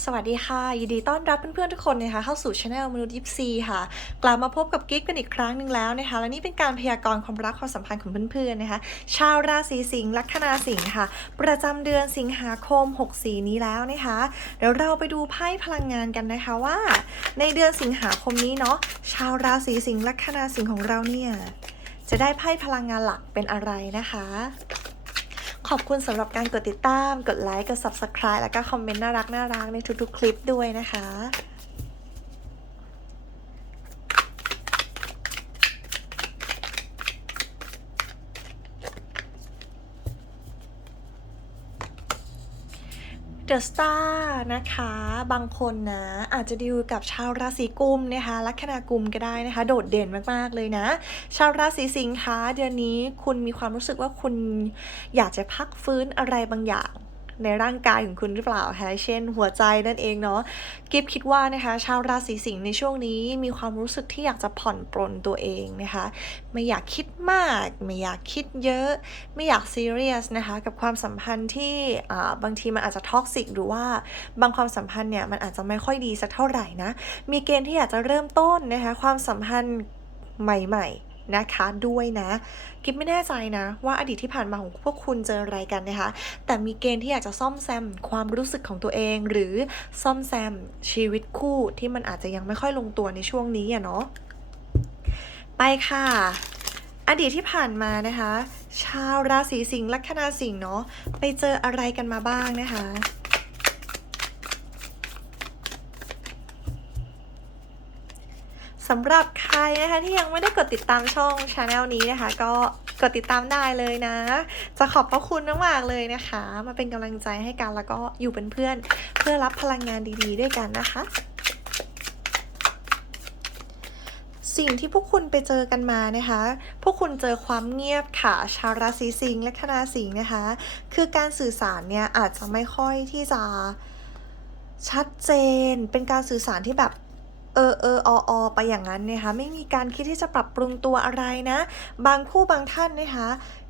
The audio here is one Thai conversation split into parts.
สวัสดีค่ะ ยินดีต้อนรับเพื่อนๆทุกคนนะคะเข้าสู่ช anel มนุษย์ยิปซีค่ะ กลับมาพบกับกิ๊กกันอีกครั้งหนึ่งแล้วนะคะและนี่เป็นการพยากรณ์ความรักความสัมพันธ์ของเพื่อนๆนะคะ ชาวราศีสิงห์ลัคนาสิงห์ค่ะ ประจำเดือนสิงหาคม 64 นี้แล้วนะคะเดี๋ยวเราไปดูไพ่พลังงานกันนะคะว่า ในเดือนสิงหาคมนี้เนาะชาวราศีสิงห์ลัคนาสิงห์ของเราเนี่ยจะได้ไพ่พลังงานหลักเป็นอะไรนะคะ ขอบคุณสำหรับการกดติดตาม กดไลค์ กด Subscribe แล้วก็คอมเมนต์น่ารักน่ารักในทุกๆ คลิปด้วยนะคะ เดอะสตาร์นะคะ บางคนนะอาจจะดีลกับชาวราศีกุมนะคะลัคนากุมก็ได้นะคะ โดดเด่นมากๆเลยนะ ชาวราศีสิงค์คะเดือนนี้คุณมีความรู้สึกว่าคุณอยากจะพักฟื้นอะไรบางอย่าง ในร่างกายของคุณหรือเปล่าคะเช่น หัวใจนั่นเองเนาะกิฟคิดว่านะคะชาวราศีสิงห์ในช่วงนี้มีความรู้สึกที่อยากจะผ่อนปรนตัวเองนะคะไม่อยากคิดมาก ไม่อยากคิดเยอะ ไม่อยากซีเรียสนะคะกับความสัมพันธ์ที่อ่าบางทีมันอาจจะท็อกซิกหรือว่าบางความสัมพันธ์เนี่ยมันอาจจะไม่ค่อยดีสักเท่าไหร่นะมีเกณฑ์ที่อยากจะเริ่มต้นนะคะความสัมพันธ์ใหม่ ๆ นะคะด้วยนะกิฟไม่แน่ใจนะ ว่าอดีตที่ผ่านมาของพวกคุณเจออะไรกันนะคะ แต่มีเกณฑ์ที่อยากจะซ่อมแซมความรู้สึกของตัวเอง หรือซ่อมแซมชีวิตคู่ที่มันอาจจะยังไม่ค่อยลงตัวในช่วงนี้อะเนาะไปค่ะ อดีตที่ผ่านมานะคะ ชาวราศีสิงห์ลัคนาสิงห์เนาะไปเจออะไรกันมาบ้างนะคะ สำหรับใครนะคะที่ยังไม่ได้กดติดตามช่องช anel นี้นะคะ ก็กดติดตามได้เลยนะ จะขอบพระคุณมากๆเลยนะคะ มาเป็นกำลังใจให้กันแล้วก็อยู่เป็นเพื่อนเพื่อรับพลังงานดีๆ ด้วยกันนะคะ สิ่งที่พวกคุณไปเจอกันมานะคะ พวกคุณเจอความเงียบค่ะ ชาวราศีสิงห์และคณาสิงห์นะคะ คือการสื่อสารเนี่ยอาจจะไม่ค่อยที่จะชัดเจน เป็นการสื่อสารที่แบบ เออเอออออไปอย่างนั้นนะคะไม่มีการคิดที่จะปรับปรุงตัวอะไรนะ บางคู่บางท่านนะคะ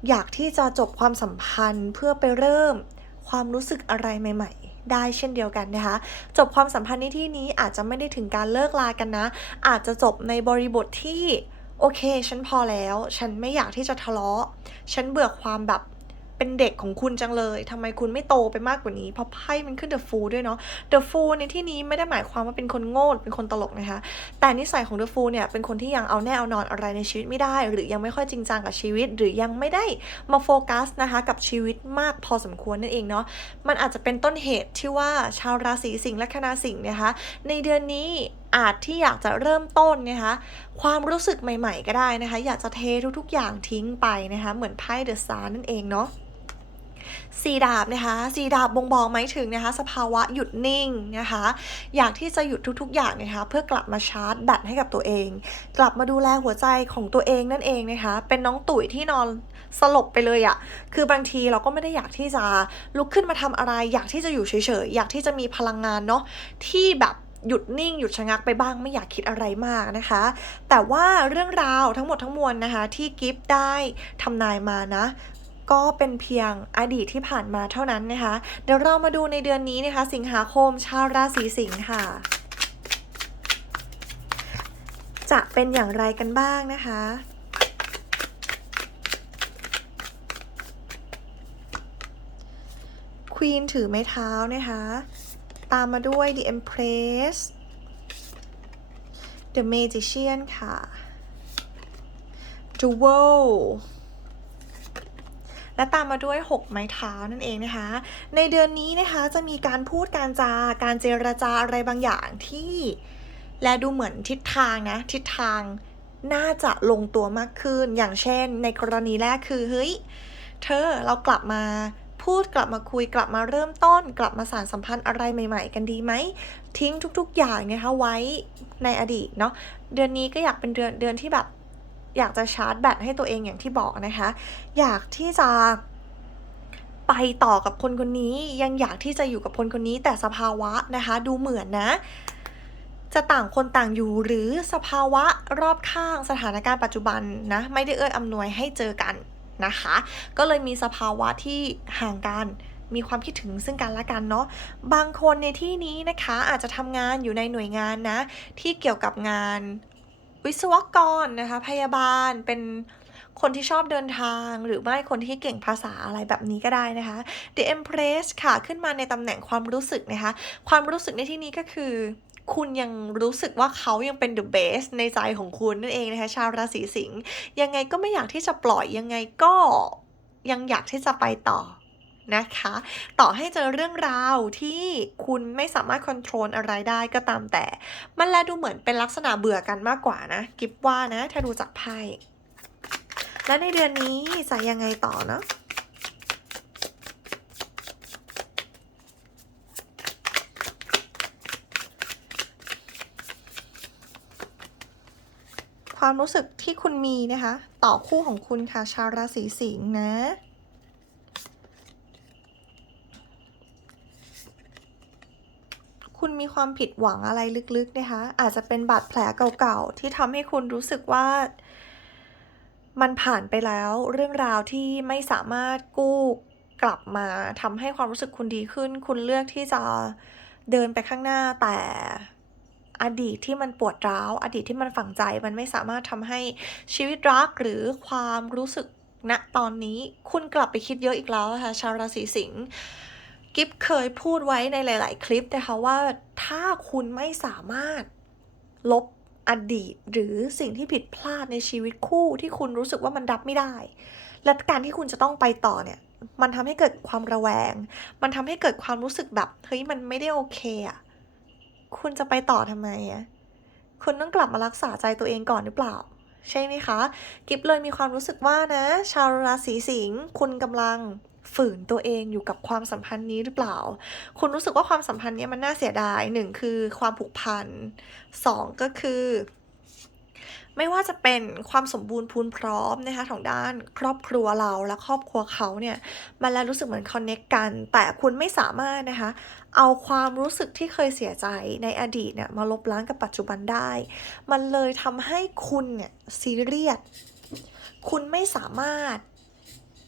อยากที่จะจบความสัมพันธ์เพื่อไปเริ่มความรู้สึกอะไรใหม่ ๆได้เช่นเดียวกันนะคะ จบความสัมพันธ์ในที่นี้อาจจะไม่ได้ถึงการเลิกลากันนะ อาจจะจบในบริบทที่ โอเค ฉันพอแล้ว ฉันไม่อยากที่จะทะเลาะ ฉันเบื่อความแบบ เป็นเด็กของคุณจังเลยทำไมคุณไม่โตไปมากกว่านี้ เพราะไพ่มันขึ้น The Fool ด้วยเนาะ The Fool ในที่นี้ไม่ได้หมายความว่าเป็นคนโง่เป็นคนตลกนะคะ แต่นิสัยของ The Fool เนี่ยเป็นคนที่ยังเอาแน่เอานอนอะไรในชีวิตไม่ได้ หรือยังไม่ค่อยจริงจังกับชีวิต หรือยังไม่ได้มาโฟกัสนะคะกับชีวิตมากพอสมควรนั่นเองเนาะมันอาจจะเป็นต้นเหตุที่ว่าชาวราศีสิงห์และคณาสิงห์นะคะ ในเดือนนี้อาจที่อยากจะเริ่มต้นนะคะความรู้สึกใหม่ ๆ ก็ได้นะคะ อยากจะเททุกๆอย่างทิ้งไปนะคะ เหมือนไพ่เดอะซาร์นั่นเองเนาะ สีดาบนะคะสีดาบบ่งบอกหมายถึงนะคะสภาวะหยุดนิ่งนะคะ อยากที่จะหยุดทุกๆ อย่างนะคะเพื่อกลับมาชาร์จแบตให้กับตัวเอง กลับมาดูแลหัวใจของตัวเองนั่นเองนะคะเป็นน้องตุ๋ยที่นอนสลบไปเลยอะ่ะคือบางทีเราก็ไม่ได้อยากที่จะลุกขึ้นมาทำอะไร อยากที่จะอยู่เฉยๆอยากที่จะมีพลังงานเนาะที่แบบหยุดนิ่งหยุดชะงักไปบ้างไม่อยากคิดอะไรมากนะคะ แต่ว่าเรื่องราวทั้งหมดทั้งมวลนะคะ ที่กิฟได้ทำนายมานะ ก็เป็นเพียงอดีตที่ผ่านมาเท่านั้นนะคะ เดี๋ยวเรามาดูในเดือนนี้นะคะ สิงหาคมชาวราศีสิงห์ค่ะ จะเป็นอย่างไรกันบ้างนะคะควีนถือไม้เท้านะคะ ตามมาด้วย The Empress The Magician ค่ะ Jewel และตามมาด้วย 6 ไม้เท้านั่นเองนะคะ ในเดือนนี้นะคะจะมีการพูดการจาการเจรจาอะไรบางอย่างที่ และดูเหมือนทิศทางนะ ทิศทางน่าจะลงตัวมากขึ้น อย่างเช่น ในกรณีแรกคือเฮ้ยเธอเรากลับมาพูดกลับมาคุยกลับมาเริ่มต้น กลับมาสานสัมพันธ์อะไรใหม่ ๆ กันดีไหม ทิ้งทุก ๆ อย่างนะคะไว้ในอดีตเนาะเดือนนี้ก็อยากเป็นเดือนเดือนที่แบบ อยากจะชาร์จแบตให้ตัวเองอย่างที่บอกนะคะ อยากที่จะไปต่อกับคนคนนี้ยังอยากที่จะอยู่กับคนคนนี้แต่สภาวะนะคะ ดูเหมือนนะ จะต่างคนต่างอยู่หรือสภาวะรอบข้างสถานการณ์ปัจจุบันนะ ไม่ได้เอื้ออำนวยให้เจอกันนะคะ ก็เลยมีสภาวะที่ห่างกันมีความคิดถึงซึ่งกันและกันเนาะ บางคนในที่นี้นะคะอาจจะทำงานอยู่ในหน่วยงานนะ ที่เกี่ยวกับงาน วิศวกรนะคะ พยาบาลเป็นคนที่ชอบเดินทางหรือไม่คนที่เก่งภาษาอะไรแบบนี้ก็ได้นะคะ The Empress ค่ะ ขึ้นมาในตำแหน่งความรู้สึกนะคะ ความรู้สึกในที่นี้ก็คือคุณยังรู้สึกว่าเขายังเป็น the best ในใจของคุณนั่นเองนะคะ ชาวราศีสิงห์ยังไงก็ไม่อยากที่จะปล่อยยังไงก็ยังอยากที่จะไปต่อ นะคะ ต่อให้เจอเรื่องราวที่คุณไม่สามารถควบคุมอะไรได้ก็ตามแต่ มันแลดูเหมือนเป็นลักษณะเบื่อกันมากกว่านะ กิฟว่านะ ถ้าดูจากไพ่และในเดือนนี้จะยังไงต่อเนาะความรู้สึกที่คุณมีนะคะ ต่อคู่ของคุณค่ะชาวราศีสิงห์นะ คุณมีความผิดหวังอะไรลึกๆนะคะ อาจจะเป็นบาดแผลเก่าๆ ที่ทำให้คุณรู้สึกว่า มันผ่านไปแล้วเรื่องราวที่ไม่สามารถกู้กลับมาทำให้ความรู้สึกคุณดีขึ้น คุณเลือกที่จะเดินไปข้างหน้าแต่อดีตที่มันปวดร้าว อดีตที่มันฝังใจมันไม่สามารถทำให้ชีวิตรักหรือความรู้สึกณตอนนี้ คุณกลับไปคิดเยอะอีกแล้วะค่ะชาวราศีสิงห์ กิฟเคยพูดไว้ในหลาย ๆ คลิปนะคะว่าถ้าคุณไม่สามารถลบอดีต หรือสิ่งที่ผิดพลาดในชีวิตคู่ที่คุณรู้สึกว่ามันรับไม่ได้ และการที่คุณจะต้องไปต่อเนี่ย มันทำให้เกิดความระแวง มันทำให้เกิดความรู้สึกแบบเฮ้ยมันไม่ได้โอเคอะคุณจะไปต่อทำไมอะคุณต้องกลับมารักษาใจตัวเองก่อนหรือเปล่า ใช่ไหมคะ กิฟเลยมีความรู้สึกว่านะ ชาวราศีสิงห์คุณกำลัง ฝืนตัวเองอยู่กับความสัมพันธ์นี้หรือเปล่า คุณรู้สึกว่าความสัมพันธ์นี้มันน่าเสียดายหนึ่งคือความผูกพันสองก็คือ ไม่ว่าจะเป็นความสมบูรณ์พูนพร้อมนะคะของด้านครอบครัวเราและครอบครัวเขาเนี่ยมันแล้วรู้สึกเหมือนคอนเน็กกัน แต่คุณไม่สามารถนะคะเอาความรู้สึกที่เคยเสียใจในอดีตเนี่ยมาลบล้างกับปัจจุบันได้ มันเลยทำให้คุณเนี่ยซีเรียสคุณไม่สามารถ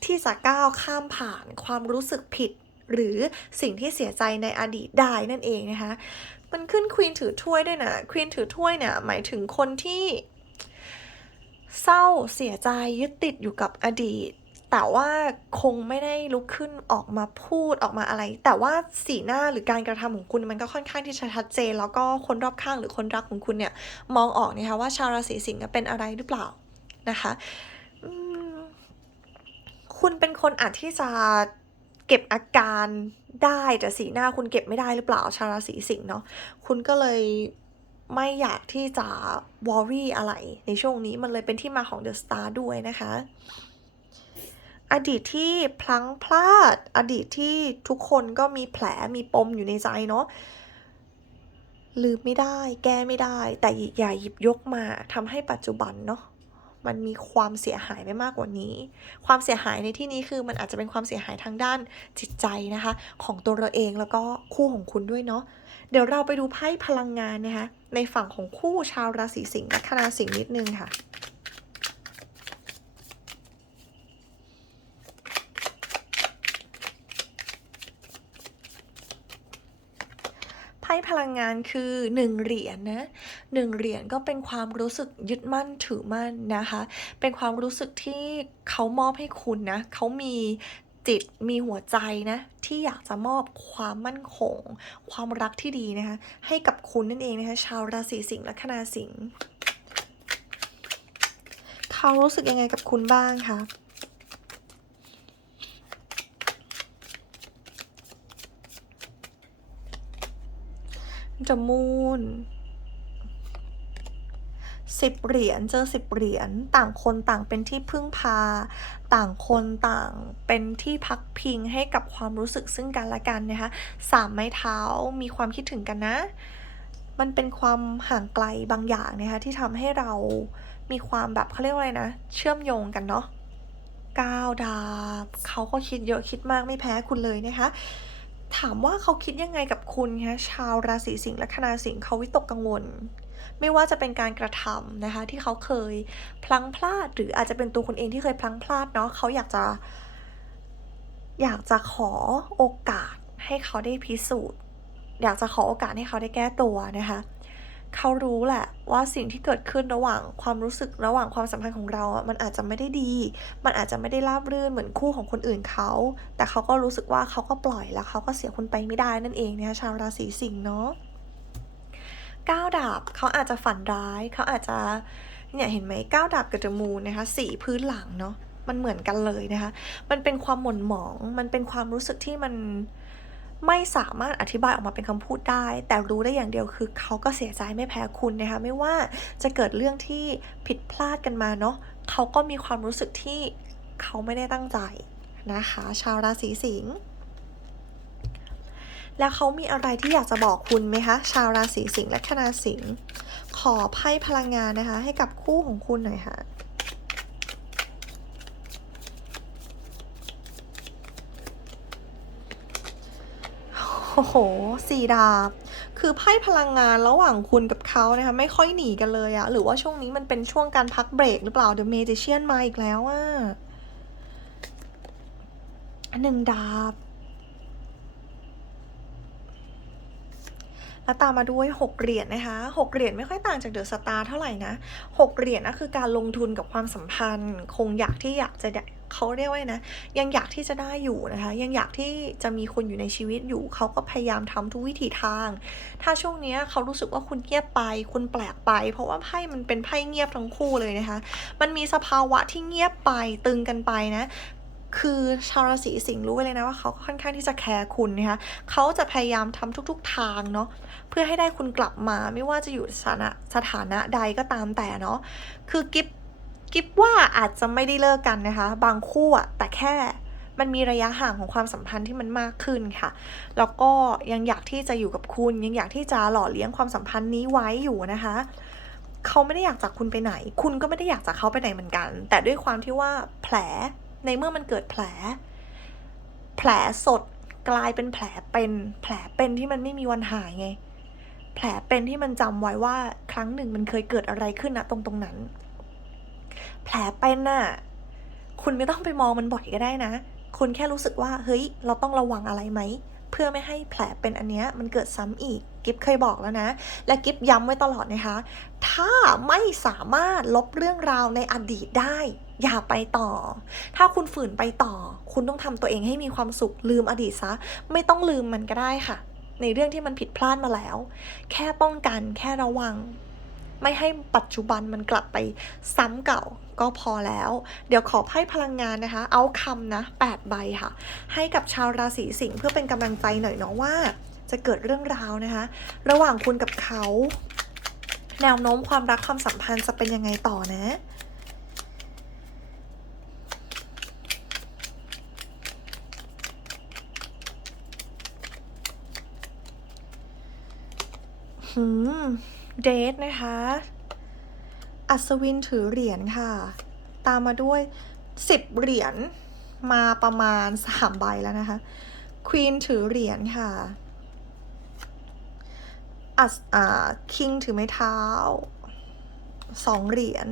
ที่จะก้าวข้ามผ่านความรู้สึกผิด หรือสิ่งที่เสียใจในอดีตได้นั่นเองนะคะ มันขึ้นควีนถือถ้วยด้วยนะควีนถือถ้วยเนี่ยหมายถึงคนที่เศร้าเสียใจยึดติดอยู่กับอดีต แต่ว่าคงไม่ได้ลุกขึ้นออกมาพูดออกมาอะไร แต่ว่าสีหน้าหรือการกระทำของคุณมันก็ค่อนข้างที่จะชัดเจน แล้วก็คนรอบข้างหรือคนรักของคุณเนี่ยมองออกนะคะว่าชาวราศีสิงห์เป็นอะไรหรือเปล่านะคะ คุณเป็นคนอาจที่จะเก็บอาการได้แต่สีหน้าคุณเก็บไม่ได้หรือเปล่าชาวราศีสิงห์เนาะคุณก็เลยไม่อยากที่จะวอรี่อะไรในช่วงนี้มันเลยเป็นที่มาของเดอะสตาร์ด้วยนะคะ อดีตที่พลั้งพลาด อดีตที่ทุกคนก็มีแผลมีปมอยู่ในใจเนาะลืมไม่ได้ แก้ไม่ได้ แต่อย่าหยิบยกมาทำให้ปัจจุบันเนาะ มันมีความเสียหายไม่มากกว่านี้ ความเสียหายในที่นี้คือมันอาจจะเป็นความเสียหายทางด้านจิตใจนะคะ ของตัวเราเองแล้วก็คู่ของคุณด้วยเนาะเดี๋ยวเราไปดูไพ่พลังงานนะคะในฝั่งของคู่ชาวราศีสิงห์และคณาสิงห์นิดนึงค่ะ ไพ่พลังงานคือหนึ่งเหรียญนะหนึ่งเหรียญก็เป็นความรู้สึกยึดมั่นถือมั่นนะคะ เป็นความรู้สึกที่เขามอบให้คุณนะเขามีจิตมีหัวใจนะที่อยากจะมอบความมั่นคง ความรักที่ดีนะคะให้กับคุณนั่นเองนะคะชาวราศีสิงห์และคณาสิงห์เขารู้สึกยังไงกับคุณบ้างคะ จะมูนสิบเหรียญเจอสิบเหรียญต่างคนต่างเป็นที่พึ่งพา ต่างคนต่างเป็นที่พักพิงให้กับความรู้สึกซึ่งกันและกันนะคะสามไม้เท้ามีความคิดถึงกันนะ มันเป็นความห่างไกลบางอย่างนะคะที่ทำให้เรามีความแบบเขาเรียกว่าอะไรนะ เชื่อมโยงกันเนาะก้าวดาบเขาก็คิดเยอะคิดมากไม่แพ้คุณเลยนะคะ ถามว่าเขาคิดยังไงกับคุณคะชาวราศีสิงห์และคณาสิงห์เขาวิตกกังวล ไม่ว่าจะเป็นการกระทำนะคะ ที่เขาเคยพลั้งพลาด หรืออาจจะเป็นตัวคุณเองที่เคยพลั้งพลาดเนาะเขาอยากจะ อยากจะขอโอกาสให้เขาได้พิสูจน์ อยากจะขอโอกาสให้เขาได้แก้ตัวนะคะ เขารู้แหละว่าสิ่งที่เกิดขึ้นระหว่างความรู้สึกระหว่างความสัมพันธ์ของเราอะมันอาจจะไม่ได้ดี มันอาจจะไม่ได้ราบรื่นเหมือนคู่ของคนอื่นเขา แต่เขาก็รู้สึกว่าเขาก็ปล่อยแล้วเขาก็เสียคุณไปไม่ได้นั่นเองนะคะชาวราศีสิงห์เนาะก้าวดาบเขาอาจจะฝันร้ายเขาอาจจะเนี่ยเห็นไหมก้าวดาบกับเดอะมูนนะคะสีพื้นหลังเนาะมันเหมือนกันเลยนะคะ มันเป็นความหม่นหมอง มันเป็นความรู้สึกที่มัน ไม่สามารถอธิบายออกมาเป็นคำพูดได้ แต่รู้ได้อย่างเดียวคือเขาก็เสียใจไม่แพ้คุณนะคะไม่ว่าจะเกิดเรื่องที่ผิดพลาดกันมาเนาะเขาก็มีความรู้สึกที่เขาไม่ได้ตั้งใจนะคะ ชาวราศีสิงห์แล้วเขามีอะไรที่อยากจะบอกคุณไหมคะ ชาวราศีสิงห์และคณาสิงห์ขอไพ่พลังงานนะคะ ให้กับคู่ของคุณหน่อยค่ะ โอ้โหสี่ดาบ คือไพ่พลังงานระหว่างคุณกับเขานะคะไม่ค่อยหนีกันเลยอะหรือว่าช่วงนี้มันเป็นช่วงการพักเบรกหรือเปล่า The Magician มาอีกแล้วอะหนึ่งดาบ แล้วตามมาด้วย 6 เหรียญนะคะ 6 เหรียญไม่ค่อยต่างจากเดอะสตาร์เท่าไหร่นะ 6 เหรียญนะคือการลงทุนกับความสัมพันธ์ คงอยากที่อยากจะได้ เขาเรียกว่าไงนะ ยังอยากที่จะได้อยู่นะคะ ยังอยากที่จะมีคุณอยู่ในชีวิตอยู่ เขาก็พยายามทำทุกวิถีทาง ถ้าช่วงนี้เขารู้สึกว่าคุณเงียบไป คุณแปลกไป เพราะว่าไพ่มันเป็นไพ่เงียบทั้งคู่เลยนะคะ มันมีสภาวะที่เงียบไปตึงกันไปนะคือชาวราศีสิงห์รู้ไว้เลยนะว่าเขาค่อนข้างที่จะแคร์คุณนะคะเขาจะพยายามทำทุก ๆ ทางเนาะเพื่อให้ได้คุณกลับมา ไม่ว่าจะอยู่สถานะสถานะใดก็ตามแต่เนาะคือกิฟ กิฟว่าอาจจะไม่ได้เลิกกันนะคะ บางคู่อะแต่แค่มันมีระยะห่างของความสัมพันธ์ที่มันมากขึ้นค่ะ แล้วก็ยังอยากที่จะอยู่กับคุณ ยังอยากที่จะหล่อเลี้ยงความสัมพันธ์นี้ไว้อยู่นะคะ เขาไม่ได้อยากจากคุณไปไหน คุณก็ไม่ได้อยากจากเขาไปไหนเหมือนกัน แต่ด้วยความที่ว่าแผลในเมื่อมันเกิดแผล แผลสดกลายเป็นแผลเป็น แผลเป็นที่มันไม่มีวันหายไง แผลเป็นที่มันจำไว้ว่าครั้งหนึ่งมันเคยเกิดอะไรขึ้นนะตรงตรงนั้น แผลเป็นน่ะ คุณไม่ต้องไปมองมันบ่อยก็ได้นะ คุณแค่รู้สึกว่า เฮ้ย เราต้องระวังอะไรไหม เพื่อไม่ให้แผลเป็นอันเนี้ยมันเกิดซ้ำอีก กิฟเคยบอกแล้วนะ และกิฟย้ำไว้ตลอดนะคะ ถ้าไม่สามารถลบเรื่องราวในอดีตได้ อย่าไปต่อ ถ้าคุณฝืนไปต่อ คุณต้องทำตัวเองให้มีความสุขลืมอดีตซะ ไม่ต้องลืมมันก็ได้ค่ะ ในเรื่องที่มันผิดพลาดมาแล้ว แค่ป้องกัน แค่ระวัง ไม่ให้ปัจจุบันมันกลับไปซ้ำเก่าก็พอแล้ว เดี๋ยวขอไพ่พลังงานนะคะ เอาคำนะ 8 ใบค่ะ ให้กับชาวราศีสิงห์เพื่อเป็นกำลังใจหน่อยเนาะว่า จะเกิดเรื่องราวนะคะ ระหว่างคุณกับเขา แนวโน้มความรักความสัมพันธ์จะเป็นยังไงต่อนะหืม เดทนะคะ อัศวินถือเหรียญค่ะ ตามมาด้วยสิบเหรียญมาประมาณสามใบแล้วนะคะ ควีนถือเหรียญค่ะ อัสอ่าคิงถือไม้เท้าสองเหรียญ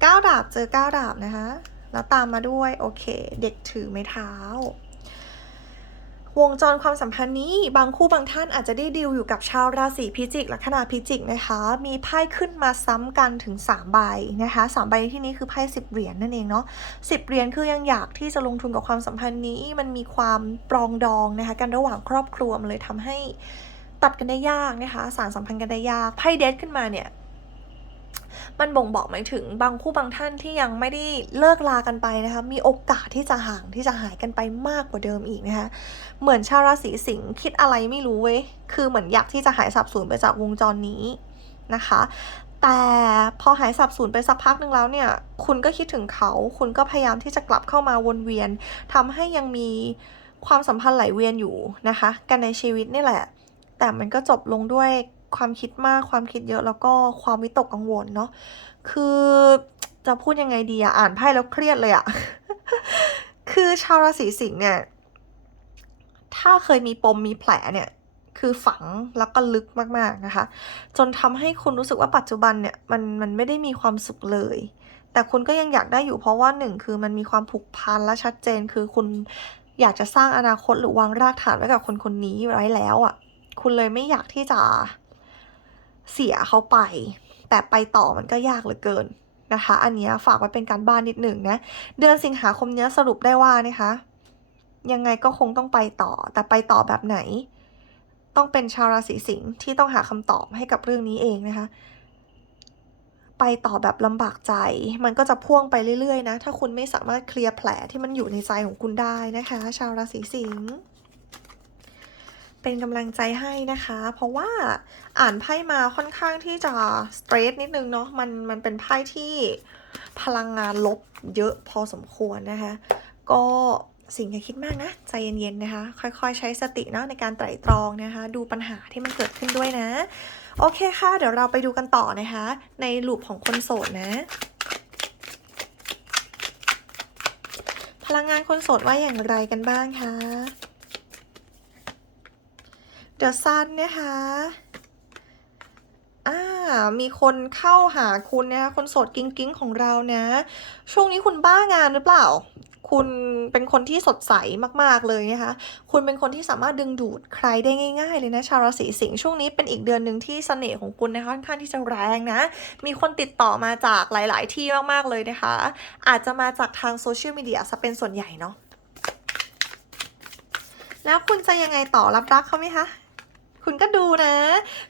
เก้าดาบเจอเก้าดาบนะคะ แล้วตามมาด้วย โอเค เด็กถือไม้เท้า วงจรความสัมพันธ์นี้ บางคู่บางท่านอาจจะได้ดีลอยู่กับชาวราศีพิจิกลัคนาพิจิกนะคะ มีไพ่ขึ้นมาซ้ำกันถึง 3 ใบนะคะสามใบในที่นี้คือไพ่สิบเหรียญนั่นเองเนาะสิบเหรียญคือยังอยากที่จะลงทุนกับความสัมพันธ์นี้ มันมีความปรองดองนะคะกันระหว่างครอบครัวมันเลยทำให้ตัดกันได้ยากนะคะสารสัมพันธ์กันได้ยากไพ่เดทขึ้นมาเนี่ย มันบ่งบอกหมายถึงบางคู่บางท่านที่ยังไม่ได้เลิกลากันไปนะคะ มีโอกาสที่จะห่างที่จะหายกันไปมากกว่าเดิมอีกนะคะ เหมือนชาวราศีสิงห์คิดอะไรไม่รู้เว้ย คือเหมือนอยากที่จะหายสับสูญไปจากวงจรนี้นะคะ แต่พอหายสับสูญไปสักพักหนึ่งแล้วเนี่ย คุณก็คิดถึงเขา คุณก็พยายามที่จะกลับเข้ามาวนเวียนทำให้ยังมีความสัมพันธ์ไหลเวียนอยู่นะคะ กันในชีวิตนี่แหละ แต่มันก็จบลงด้วย ความคิดมากความคิดเยอะแล้วก็ความวิตกกังวลเนาะคือจะพูดยังไงดีอะอ่านไพ่แล้วเครียดเลยอะคือชาวราศีสิงห์เนี่ยถ้าเคยมีปมมีแผลเนี่ยคือฝังแล้วก็ลึกมากๆนะคะ จนทำให้คุณรู้สึกว่าปัจจุบันเนี่ยมันมันไม่ได้มีความสุขเลย แต่คุณก็ยังอยากได้อยู่เพราะว่าหนึ่งคือมันมีความผูกพันและชัดเจน คือคุณอยากจะสร้างอนาคตหรือวางรากฐานไว้กับคนคนนี้ไว้แล้วอะ่ะ คุณเลยไม่อยากที่จะ เสียเขาไป แต่ไปต่อมันก็ยากเหลือเกินนะคะ อันนี้ฝากไว้เป็นการบ้านนิดหนึ่งนะ เดือนสิงหาคมนี้สรุปได้ว่านะคะ ยังไงก็คงต้องไปต่อ แต่ไปต่อแบบไหน ต้องเป็นชาวราศีสิงห์ที่ต้องหาคำตอบให้กับเรื่องนี้เองนะคะ ไปต่อแบบลำบากใจ มันก็จะพ่วงไปเรื่อยๆนะ ถ้าคุณไม่สามารถเคลียร์แผลที่มันอยู่ในใจของคุณได้นะคะ ชาวราศีสิงห์ เป็นกำลังใจให้นะคะ เพราะว่าอ่านไพ่มาค่อนข้างที่จะสเตรทนิดนึงเนาะมันมันเป็นไพ่ที่พลังงานลบเยอะพอสมควรนะคะ ก็สิ่งอย่าคิดมากนะ ใจเย็นๆนะคะ ค่อยๆ ใช้สติเนาะในการไตร่ตรองนะคะ ดูปัญหาที่มันเกิดขึ้นด้วยนะ โอเคค่ะ เดี๋ยวเราไปดูกันต่อนะคะ ในลูปของคนโสดนะ พลังงานคนโสดว่าอย่างไรกันบ้างคะ เดอะซันนะคะอ่ามีคนเข้าหาคุณนะคะคนโสดกิ้งกิ้งของเรานะ ช่วงนี้คุณบ้างานหรือเปล่า คุณเป็นคนที่สดใสมากๆเลยนะคะ คุณเป็นคนที่สามารถดึงดูดใครได้ง่าย ๆ เลยนะชาวราศีสิงห์ช่วงนี้เป็นอีกเดือนหนึ่งที่เสน่ห์ของคุณนะคะค่อนข้างที่จะแรงนะ มีคนติดต่อมาจากหลาย ๆ ที่มากๆเลยนะคะ อาจจะมาจากทางโซเชียลมีเดียซะเป็นส่วนใหญ่เนาะแล้วคุณจะยังไงต่อรับรักเขาไหมคะ คุณก็ดูนะ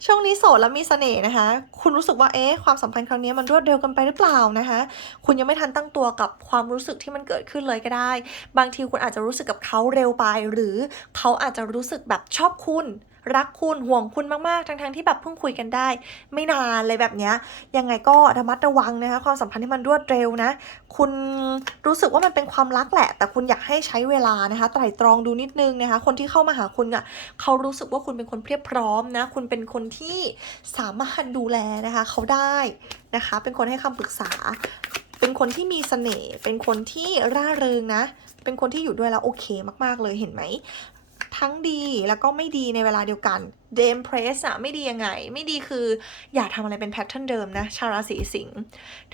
ช่วงนี้โสดแล้วมีเสน่ห์นะคะ คุณรู้สึกว่าเอ๊ะความสัมพันธ์ครั้งนี้มันรวดเร็วกันไปหรือเปล่านะคะ คุณยังไม่ทันตั้งตัวกับความรู้สึกที่มันเกิดขึ้นเลยก็ได้ บางทีคุณอาจจะรู้สึกกับเขาเร็วไป หรือเขาอาจจะรู้สึกแบบชอบคุณ รักคุณห่วงคุณมากๆ ทั้งๆที่แบบเพิ่งคุยกันได้ ไม่นานเลยแบบเนี้ยยังไงก็ระมัดระวังนะคะความสัมพันธ์ที่มันรวดเร็วนะ คุณรู้สึกว่ามันเป็นความรักแหละ แต่คุณอยากให้ใช้เวลานะคะไตร่ตรองดูนิดนึงนะคะ คนที่เข้ามาหาคุณอะเขารู้สึกว่าคุณเป็นคนเพียบพร้อมนะคุณเป็นคนที่สามารถดูแลนะคะเขาได้นะคะ เป็นคนให้คำปรึกษาเป็นคนที่มีเสน่ห์ เป็นคนที่ร่าเริงนะ เป็นคนที่อยู่ด้วยแล้วโอเคมาก ๆ เลยเห็นไหม ทั้งดีแล้วก็ไม่ดีในเวลาเดียวกันเดมเพรสอะไม่ดียังไง ไม่ดีคืออย่าทำอะไรเป็นแพทเทิร์นเดิมนะชาวราศีสิงห์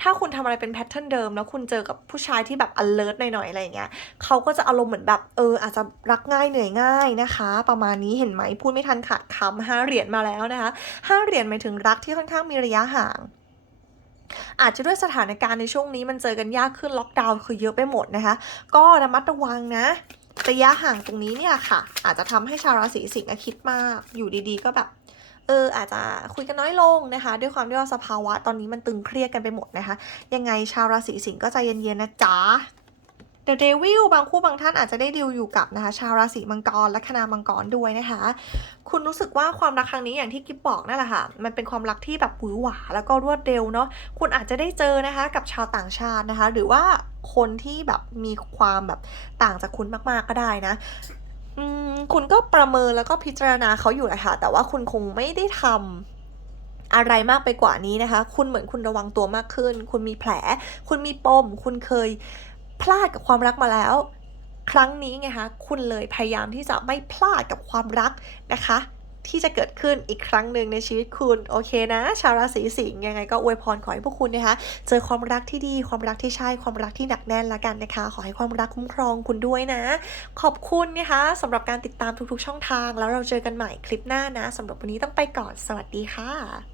ถ้าคุณทำอะไรเป็นแพทเทิร์นเดิม แล้วคุณเจอกับผู้ชายที่แบบ alert หน่อยๆอะไรอย่างเงี้ยเขาก็จะอารมณ์เหมือนแบบเอออาจจะรักง่ายเหนื่อยง่ายนะคะ ประมาณนี้เห็นไหมพูดไม่ทันขาดคำห้าเหรียญมาแล้วนะคะห้าเหรียญหมายถึงรักที่ค่อนข้างมีระยะห่างอาจจะด้วยสถานการณ์ในช่วงนี้มันเจอกันยากขึ้นล็อกดาวน์คือเยอะไปหมดนะคะ ก็ระมัดระวังนะ ระยะห่างตรงนี้เนี่ยค่ะ อาจจะทำให้ชาวราศีสิงห์คิดมากอยู่ดีๆ ก็แบบเอออาจจะคุยกันน้อยลงนะคะ ด้วยความที่ว่าสภาวะตอนนี้มันตึงเครียดกันไปหมดนะคะ ยังไงชาวราศีสิงห์ก็ใจเย็นๆนะจ๊ะ The Devil บางคู่บางท่านอาจจะได้ดิวอยู่กับนะคะชาวราศีมังกรและคณามังกรด้วยนะคะ คุณรู้สึกว่าความรักครั้งนี้อย่างที่กิฟบบอกนั่นแหละค่ะ มันเป็นความรักที่แบบหวือหวาแล้วก็รวดเร็วเนาะคุณอาจจะได้เจอนะคะกับชาวต่างชาตินะคะ หรือว่าคนที่แบบมีความแบบต่างจากคุณมากๆก็ได้นะคุณก็ประเมินแล้วก็พิจารณาเขาอยู่แหละค่ะ แต่ว่าคุณคงไม่ได้ทำอะไรมากไปกว่านี้นะคะ คุณเหมือนคุณระวังตัวมากขึ้น คุณมีแผล คุณมีปม คุณเคย พลาดกับความรักมาแล้ว ครั้งนี้ไงคะคุณเลยพยายามที่จะไม่พลาดกับความรักนะคะ ที่จะเกิดขึ้นอีกครั้งหนึ่งในชีวิตคุณโอเคนะ ชาวราศีสิงห์ยังไงก็อวยพรขอให้พวกคุณนะคะเจอความรักที่ดีความรักที่ใช่ความรักที่หนักแน่นละกันนะคะ ขอให้ความรักคุ้มครองคุณด้วยนะ ขอบคุณนะคะสำหรับการติดตามทุกๆ ช่องทาง แล้วเราเจอกันใหม่คลิปหน้านะสำหรับวันนี้ต้องไปก่อนสวัสดีค่ะ